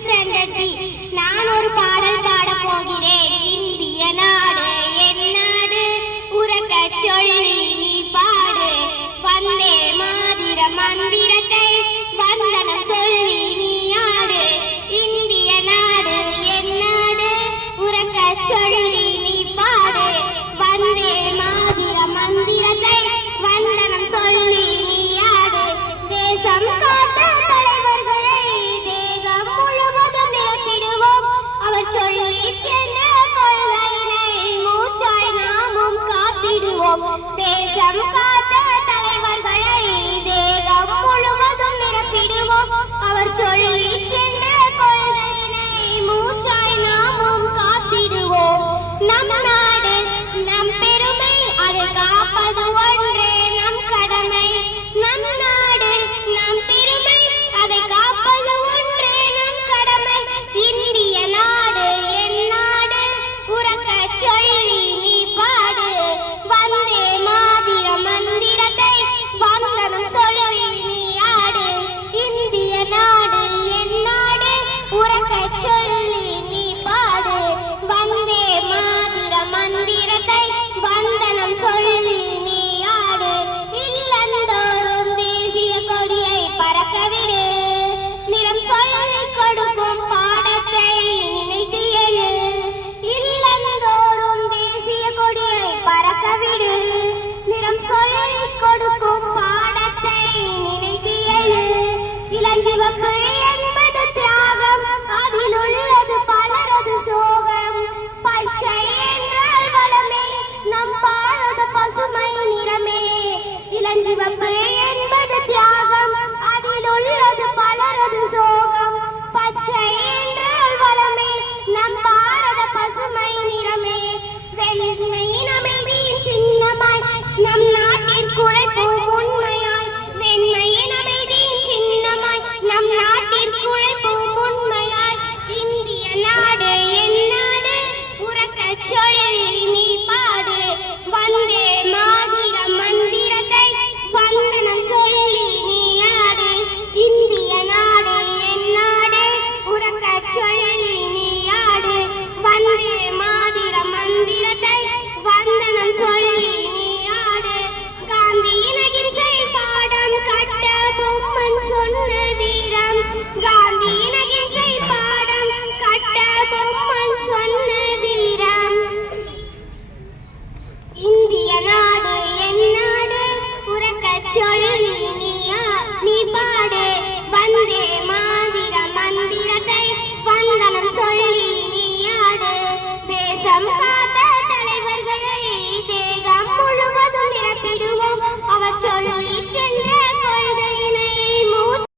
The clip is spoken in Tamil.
Standard B. நான் ஒரு பாடல் பாடப் போகிறேன். இந்திய நாடு என் நாடு உறக்க சொல்லி நீ பாடு. வந்தே மாதிர மந்திரத்தை வந்தனம் சொல்லி நீ ஆடு. இந்திய நாடு என் நாடு உறக்க சொல்லி நீ பாடு. வந்தே மாதிர மந்திரத்தை வந்தனம் சொல்லி நீ ஆடு. தேசம் காத்த தலைவர்களை தேகம் முழுவதும் நிரப்பிடுவோம். அவர் சொல்லி சென்ற கொள்கையினை மூச்சாய் நாமும் காத்திடுவோம். தேசம் காத்த தலைவர்களை தேகம் முழுவதும் நிரப்பிடுவோம். அவர் சொல்லி சென்ற கொள்கையினை மூச்சாய் நாமும் காத்திடுவோம். நம் நாடு நம் பெருமை, அதை காப்பது ஒன்றே நம் கடமை. நம் நாடு நம் பெருமை, அதை காப்பது ஒன்றே நம் கடமை. இந்திய நாடு என் நாடு உறக்க சொல்லி நீ பாடு. வந்தே மாதிர மந்திரத்தை வந்தனம் சொல்லி நீ ஆடு. இந்திய நாடு என் நாடு உறக்க சொல்லி நீ பாடு. வந்தே மாதிர மந்திரத்தை வந்தனம் சொல்லி நீ ஆடு. இல்லந்தோறும் தேசிய கொடியை பறக்கவிடு. நிறம் சொல்லிக் கொடுக்கும் பாடத்தை நினைத்து எழு. இல்லந்தோறும் தேசிய கொடியை பறக்கவிடு. நிறம் சொல்லிக் கொடுக்கும் பாடத்தை நினைத்து எழு. இளஞ்சிவப்பு என்பது தியாகம், அதில் உள்ளது பலரது சோகம். பச்சை என்றால் வளமே, நம் பாரத பசுமை நிறமே. இளஞ்சிவப்பு